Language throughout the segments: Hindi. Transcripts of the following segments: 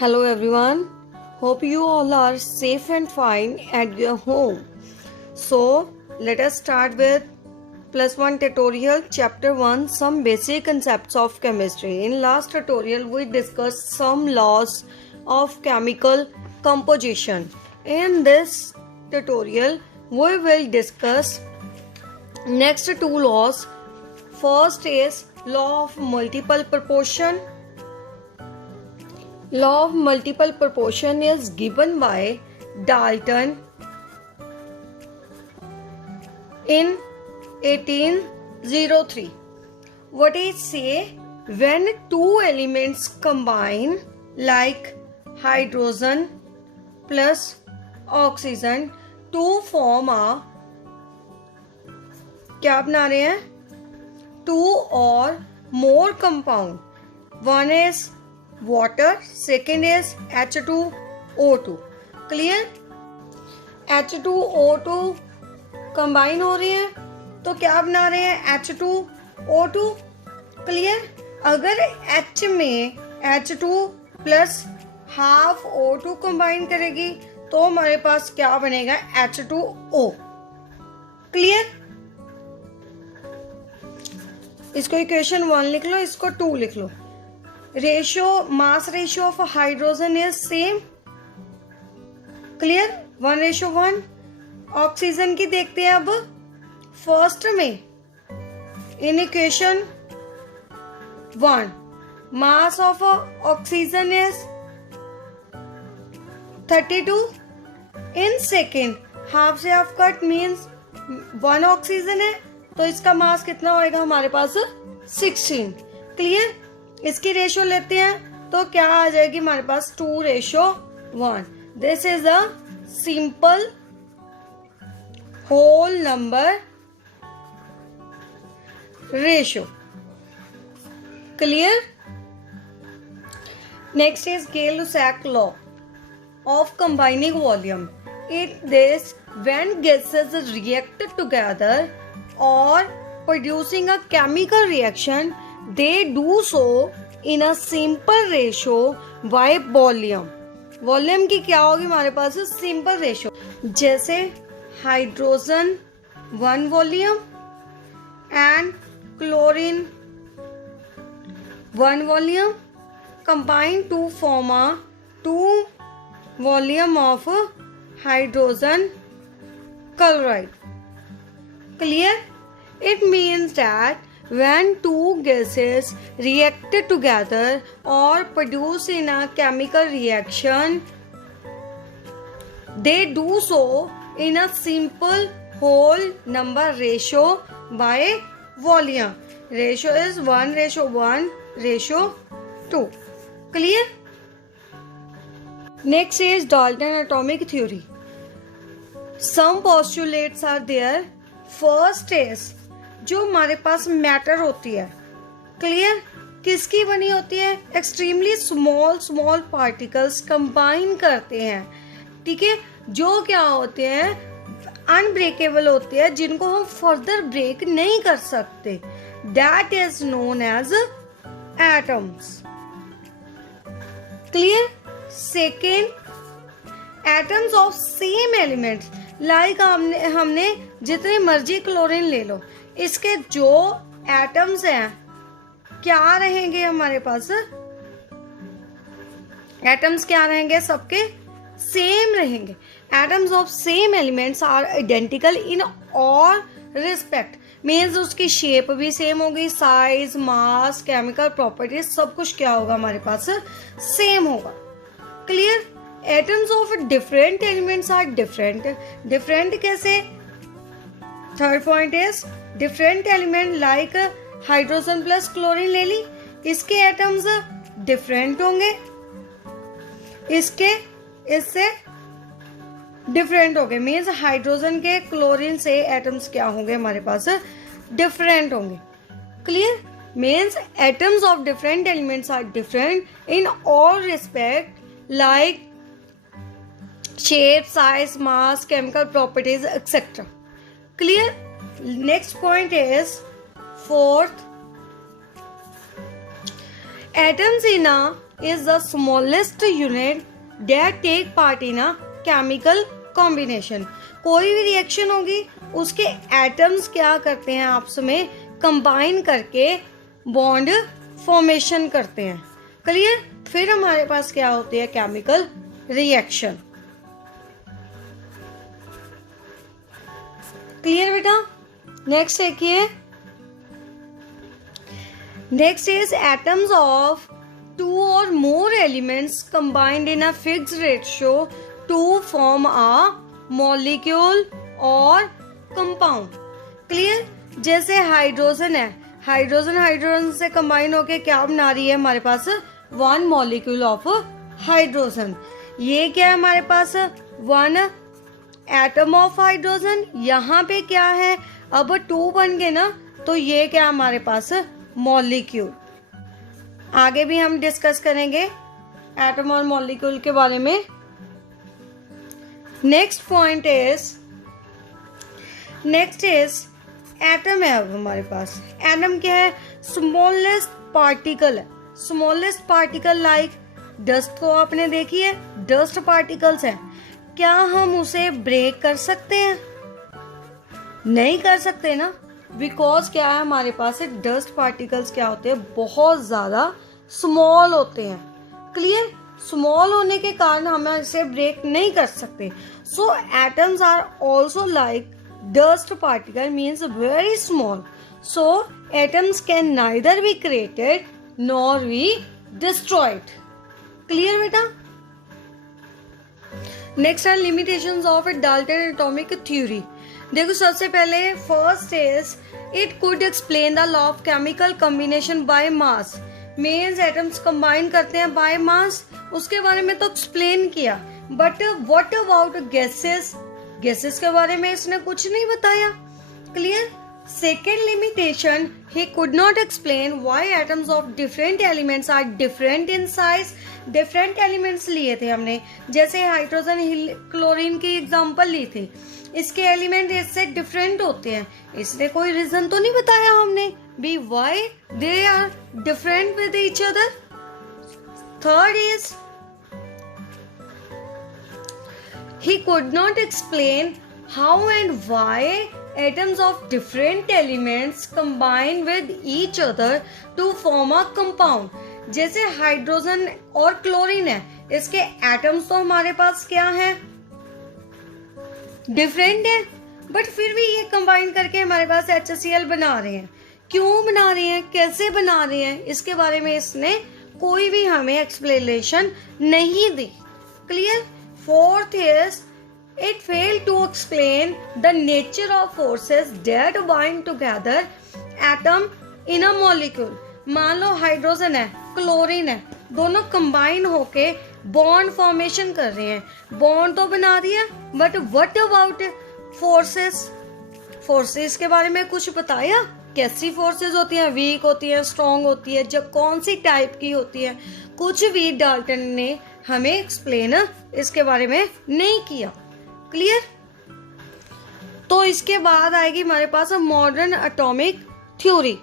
Hello everyone. Hope you all are safe and fine at your home. So, let us start with plus 1 tutorial chapter 1 some basic concepts of chemistry. In last tutorial we discussed some laws of chemical composition. In this tutorial we will discuss next two laws. First is law of multiple proportion. Law of multiple proportion is given by Dalton in 1803. What it say? When two elements combine like hydrogen plus oxygen to form a क्या बना रहे हैं? Two or more compound. One is water, second is H2O2. Clear? H2O2 combine हो रही है तो क्या बना रहे हैं? H2O2. क्लियर? अगर H में H2 plus half O2 combine करेगी तो हमारे पास क्या बनेगा? H2O. क्लियर? इसको इक्वेशन 1 लिख लो, इसको 2 लिख लो. Ratio mass ratio of hydrogen is same. Clear? 1:1. Oxygen की देखते हैं अब. फर्स्ट में in equation 1 mass of oxygen is 32. In second half से हाफ कट मीन्स 1 ऑक्सीजन है तो इसका मास कितना होएगा हमारे पास? 16. क्लियर? इसकी रेशियो लेते हैं तो क्या आ जाएगी हमारे पास? 2:1. This is a simple whole number ratio. Clear? Next is Gay-Lussac law of combining volume. It this when gases react together or producing a chemical reaction, they do so in a simple ratio by volume. Volume की क्या होगी हमारे पास? Simple ratio. जैसे hydrogen 1 volume and chlorine 1 volume combine to form a 2 volume of hydrogen chloride. Clear? It means that when two gases react together or produce in a chemical reaction, they do so in a simple whole number ratio by volume. Ratio is 1:1:2. Clear? Next is Dalton atomic theory. Some postulates are there. First is जो हमारे पास मैटर होती है. क्लियर? किसकी बनी होती है? एक्सट्रीमली स्मॉल पार्टिकल्स कंबाइन करते हैं. ठीक है? जो क्या होते हैं? अनब्रेकेबल होते हैं, जिनको हम फर्दर ब्रेक नहीं कर सकते. That is known as atoms. Clear? Second, atoms of same elements. Like हमने जितने मर्जी क्लोरीन ले लो, इसके जो एटम्स हैं क्या रहेंगे हमारे पास? एटम्स क्या रहेंगे? सबके सेम रहेंगे. Atoms of same elements are identical in all respect. Means उसकी शेप भी सेम होगी, साइज, मास, केमिकल प्रॉपर्टीज सब कुछ क्या होगा हमारे पास? सेम होगा. Clear? Atoms of different elements are different कैसे? Third point is different element like hydrogen plus chlorine ले ली, इसके एटम्स डिफरेंट होंगे, इससे डिफरेंट होंगे. मीन्स हाइड्रोजन के क्लोरीन से एटम्स क्या होंगे हमारे पास? डिफरेंट होंगे. Clear? Means atoms of different elements are different in all respect like shape, size, mass, chemical properties, etc. Clear? Next point is fourth. Atoms in a is the smallest unit that take part in a chemical combination. कोई भी रिएक्शन होगी उसके एटम्स क्या करते हैं आपस में कंबाइन करके बॉन्ड फॉर्मेशन करते हैं. क्लियर. फिर हमारे पास क्या होती है केमिकल रिएक्शन. क्लियर बेटा. नेक्स्ट देखिए. Next is atoms of two or more elements combined in a fixed ratio to form a molecule or compound. Clear. जैसे हाइड्रोजन है, हाइड्रोजन से कंबाइन होके क्या बना रही है हमारे पास 1 मॉलिक्यूल ऑफ हाइड्रोजन. ये क्या है हमारे पास 1 एटम ऑफ हाइड्रोजन. यहाँ पे क्या है अब 2 बन गए ना, तो ये क्या हमारे पास मॉलिक्यूल. आगे भी हम डिस्कस करेंगे एटम और मॉलिक्यूल के बारे में. नेक्स्ट इज एटम है. अब हमारे पास एटम क्या है स्मॉलेस्ट पार्टिकल है. स्मॉलेस्ट पार्टिकल लाइक डस्ट को आपने देखी है, डस्ट पार्टिकल्स है. क्या हम उसे ब्रेक कर सकते हैं? नहीं कर सकते ना, बिकॉज क्या है हमारे पास डस्ट पार्टिकल्स क्या होते हैं बहुत ज्यादा स्मॉल होते हैं. क्लियर. स्मॉल होने के कारण हम इसे ब्रेक नहीं कर सकते. So atoms are also like dust particle means very small. So atoms can neither be created nor be destroyed. Clear बेटा. Next are limitations of Dalton atomic theory. देखो सबसे पहले first is it could explain the law of chemical combination by mass. Means atoms combine करते हैं बाय मास, उसके बारे में तो एक्सप्लेन किया. But what about gases. Gases के बारे में इसने कुछ नहीं बताया. Clear. Second limitation he could not explain why atoms of different elements are different in size. Different elements लिए थे हमने, जैसे हाइड्रोजन क्लोरीन की एग्जांपल ली थी. इसके एलिमेंट इससे डिफरेंट होते हैं. इसने कोई रीजन तो नहीं बताया हमने बी why they are different with each other. Third is he could not explain how and why atoms of different elements combine with each other to form a compound. जैसे हाइड्रोजन और क्लोरीन है, इसके एटम्स तो हमारे पास क्या है डिफरेंट है, बट फिर भी ये कंबाइन करके हमारे पास HCl बना रहे हैं. क्यों बना रहे हैं, कैसे बना रहे हैं, इसके बारे में इसने कोई भी हमें एक्सप्लेनेशन नहीं दी. Clear. Fourth is it failed to explain the nature of forces that bind together atom in a molecule. मान लो हाइड्रोजन है, क्लोरीन है, दोनों कंबाइन होके बॉन्ड फॉर्मेशन कर रहे हैं. बॉन्ड तो बना दिया, but what about forces. Forces के बारे में कुछ बताया. कैसी फोर्सेस होती हैं, वीक होती हैं, स्ट्रॉन्ग होती है, जब कौन सी टाइप की होती है, कुछ भी डाल्टन ने हमें एक्सप्लेन इसके बारे में नहीं किया. क्लियर. तो इसके बाद आएगी हमारे पास मॉडर्न एटॉमिक थ्योरी.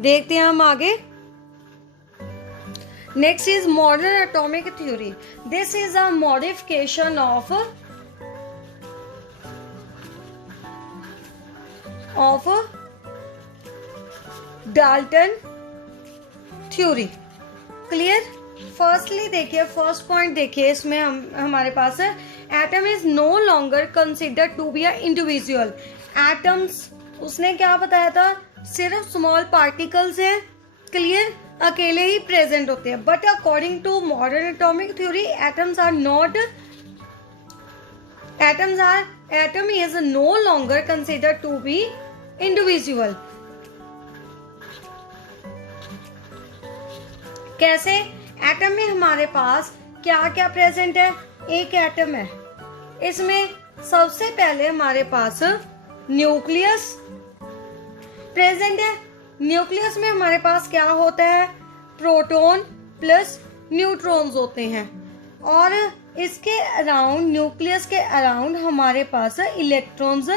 देखते हैं हम आगे. Next is modern atomic theory. This is a modification of Dalton theory. Clear. Firstly देखिए, फर्स्ट पॉइंट देखिए, इसमें हमारे पास है atom is no longer consider to be a individual. Atoms उसने क्या बताया था, सिर्फ स्मॉल पार्टिकल्स हैं. क्लियर. अकेले ही प्रेजेंट होते हैं. But according to modern atomic theory atoms are not atom is no longer consider to be individual. कैसे. एटम में हमारे पास क्या क्या प्रेजेंट है. एक एटम है, इसमें सबसे पहले हमारे पास न्यूक्लियस प्रेजेंट है. न्यूक्लियस में हमारे पास क्या होता है, प्रोटॉन प्लस न्यूट्रॉन्स होते हैं. और इसके अराउंड, न्यूक्लियस के अराउंड हमारे पास इलेक्ट्रॉन्स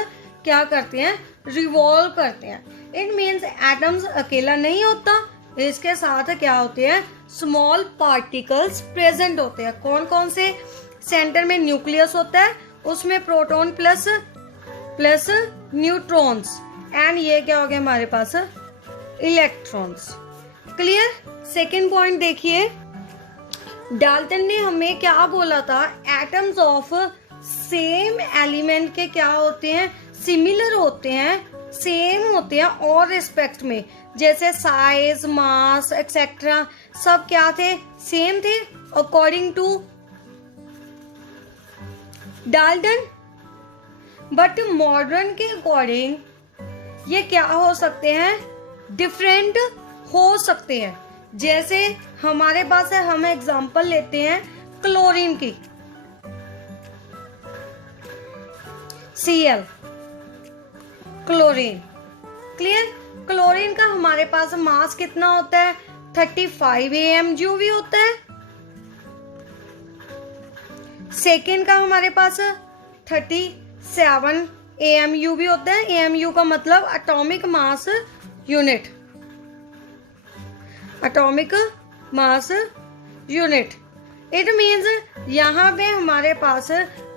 क्या करते हैं, रिवॉल्व करते हैं. इट मीन्स एटम्स अकेला नहीं होता, इसके साथ क्या होते हैं, स्मॉल पार्टिकल्स प्रेजेंट होते हैं। कौन कौन से? सेंटर में न्यूक्लियस होता है, उसमें प्रोटॉन प्लस न्यूट्रॉन्स, एंड ये क्या हो गया हमारे पास, इलेक्ट्रॉन्स। क्लियर? सेकेंड पॉइंट देखिए, डाल्टन ने हमें क्या बोला था, एटम्स ऑफ सेम एलिमेंट के क्या होते हैं, सिमिलर होते हैं, सेम होते हैं और रिस्पेक्ट में, जैसे साइज, मास एक्सेट्रा सब क्या थे, सेम थे according to Dalton. But modern के अकॉर्डिंग ये क्या हो सकते हैं, डिफरेंट हो सकते हैं। जैसे हमारे पास है, हम एग्जांपल लेते हैं क्लोरीन की, Cl, क्लोरीन। क्लियर? क्लोरीन का हमारे पास मास कितना होता है, 35 AmU होता है। सेकेंड का हमारे पास 37 AmU होता है। AmU का मतलब atomic mass unit, atomic mass unit. It means यहाँ पे हमारे पास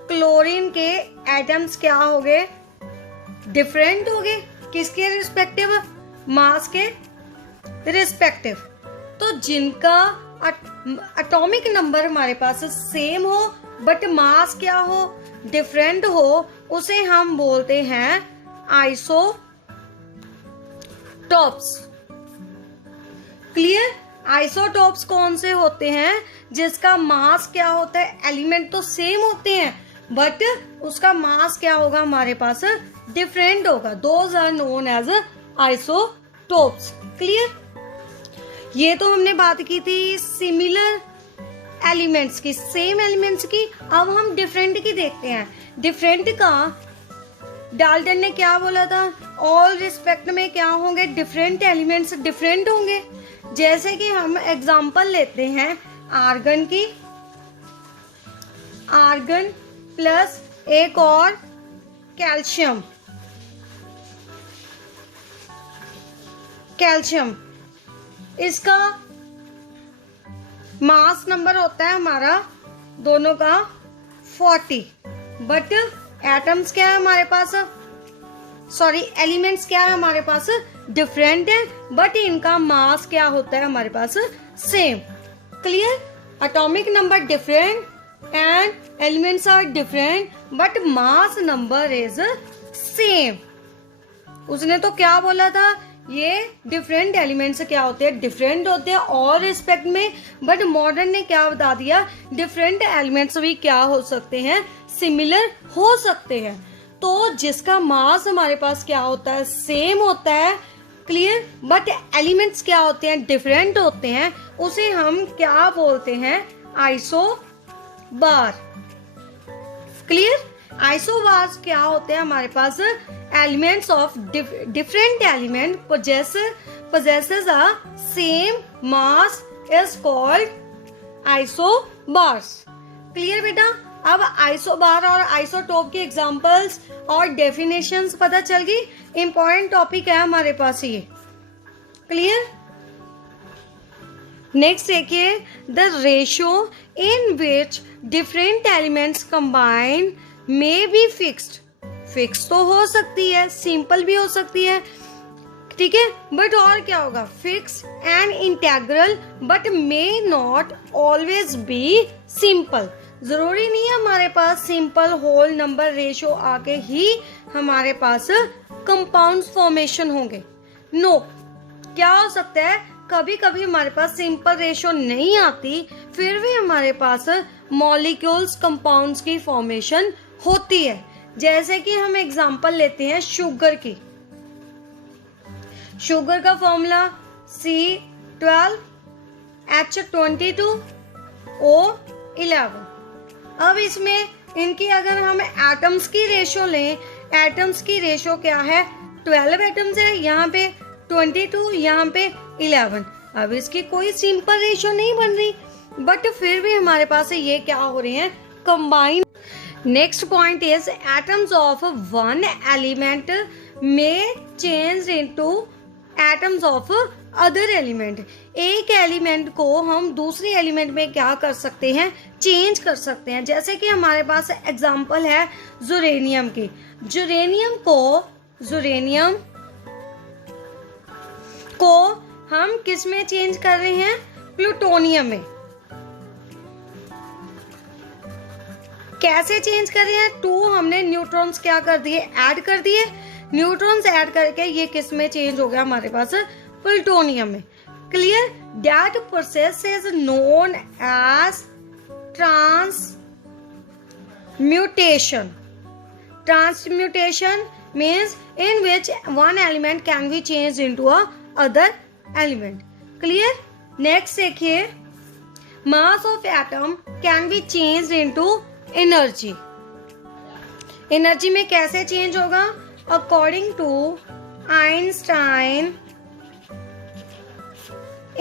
क्लोरीन के एटम्स क्या हो गए, डिफरेंट हो गए। किसके रिस्पेक्टिव? मास के रिस्पेक्टिव। तो जिनका एटॉमिक नंबर हमारे पास सेम हो बट मास क्या हो, डिफरेंट हो, उसे हम बोलते हैं आइसोटॉप्स। क्लियर? आइसोटॉप्स कौन से होते हैं, जिसका मास क्या होता है, एलिमेंट तो सेम होते हैं बट उसका मास क्या होगा हमारे पास, डिफरेंट होगा। Those are known as isotopes. Clear? ये तो हमने बात की थी सिमिलर एलिमेंट्स की, सेम एलिमेंट्स की। अब हम डिफरेंट की देखते हैं। डिफरेंट का डाल्टन ने क्या बोला था, ऑल रिस्पेक्ट में क्या होंगे, डिफरेंट एलिमेंट्स डिफरेंट होंगे। जैसे कि हम एग्जांपल लेते हैं आर्गन की, आर्गन प्लस एक और कैल्शियम, कैल्शियम इसका मास नंबर होता है हमारा दोनों का 40, बट एटम्स क्या है हमारे पास, सॉरी एलिमेंट्स क्या है हमारे पास, डिफरेंट है, बट इनका मास क्या होता है हमारे पास, same. Clear? Atomic number different and elements are different but mass number is same. उसने तो क्या बोला था, ये डिफरेंट एलिमेंट्स क्या होते हैं, डिफरेंट होते हैं और रिस्पेक्ट में, बट मॉडर्न ने क्या बता दिया, डिफरेंट एलिमेंट्स भी क्या हो सकते हैं, सिमिलर हो सकते हैं। तो जिसका मास हमारे पास क्या होता है, सेम होता है, क्लियर, बट एलिमेंट्स क्या होते हैं, डिफरेंट होते हैं, उसे हम क्या बोलते हैं, आइसोबार। क्लियर? आइसोबार्स क्या होते हैं हमारे पास, elements of different element possesses a same mass is called isobars। Clear बेटा? अब आइसोबार और आइसोटोप के एग्जांपल्स और डेफिनेशंस पता चल गई। इंपॉर्टेंट टॉपिक है हमारे पास ये। क्लियर? नेक्स्ट देखिए, the ratio in which different elements combine may be fixed. Fix तो हो सकती है, सिंपल भी हो सकती है, ठीक है, बट और क्या होगा, fix and integral, but may not always be simple. जरूरी नहीं है हमारे पास सिंपल होल नंबर रेशियो आके ही हमारे पास कंपाउंड्स फॉर्मेशन होंगे। नो, क्या हो सकता है, कभी कभी हमारे पास सिंपल रेशियो नहीं आती, फिर भी हमारे पास मॉलिक्यूल्स कंपाउंड्स की फॉर्मेशन होती है। जैसे कि हम एग्जांपल लेते हैं शुगर की। शुगर का फॉर्मूला C12H22O11। अब इसमें इनकी अगर हम एटम्स की रेशियो लें, एटम्स की रेशियो क्या है, 12 एटम्स है, यहाँ पे 22, यहाँ पे 11। अब इसकी कोई सिंपल रेशियो नहीं बन रही, बट फिर भी हमारे पास ये क्या हो रहे हैं, combine. Next point is atoms of one element में change into atoms of other element, एक एलिमेंट को हम दूसरे एलिमेंट में क्या कर सकते हैं, चेंज कर सकते हैं। जैसे कि हमारे पास एग्जांपल है यूरेनियम की। यूरेनियम को हम किस में चेंज कर रहे हैं, प्लूटोनियम में। कैसे चेंज कर रहे हैं, 2 हमने न्यूट्रॉन्स क्या कर दिए, ऐड कर दिए। न्यूट्रॉन्स ऐड करके ये किस में चेंज हो गया हमारे पास, प्लूटोनियम में। Clear. That process is known as transmutation. Transmutation means in which one element can be change into a other element. Clear. Next देखिए, mass of atom can be changed into energy. Energy में कैसे चेंज होगा, अकॉर्डिंग टू आइंस्टाइन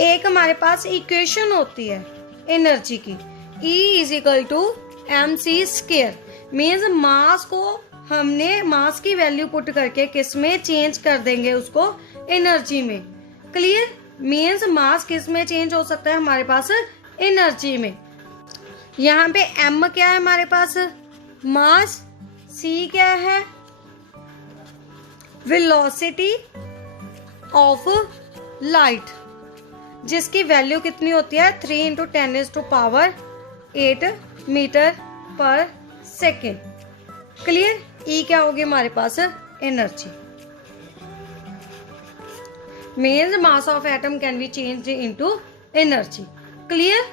एक हमारे पास इक्वेशन होती है एनर्जी की, E = mc²। मीन्स मास को हमने मास की वैल्यू पुट करके किस में चेंज कर देंगे, उसको एनर्जी में। क्लियर। मीन्स मास किस में चेंज हो सकता है, हमारे पास एनर्जी में। यहाँ पे m क्या है हमारे पास, मास। c क्या है, वेलोसिटी ऑफ लाइट, जिसकी वैल्यू कितनी होती है, 3 × 10⁸ मीटर पर सेकेंड। क्लियर। E क्या होगी हमारे पास, energy. Means mass of atom can be changed into energy. Clear.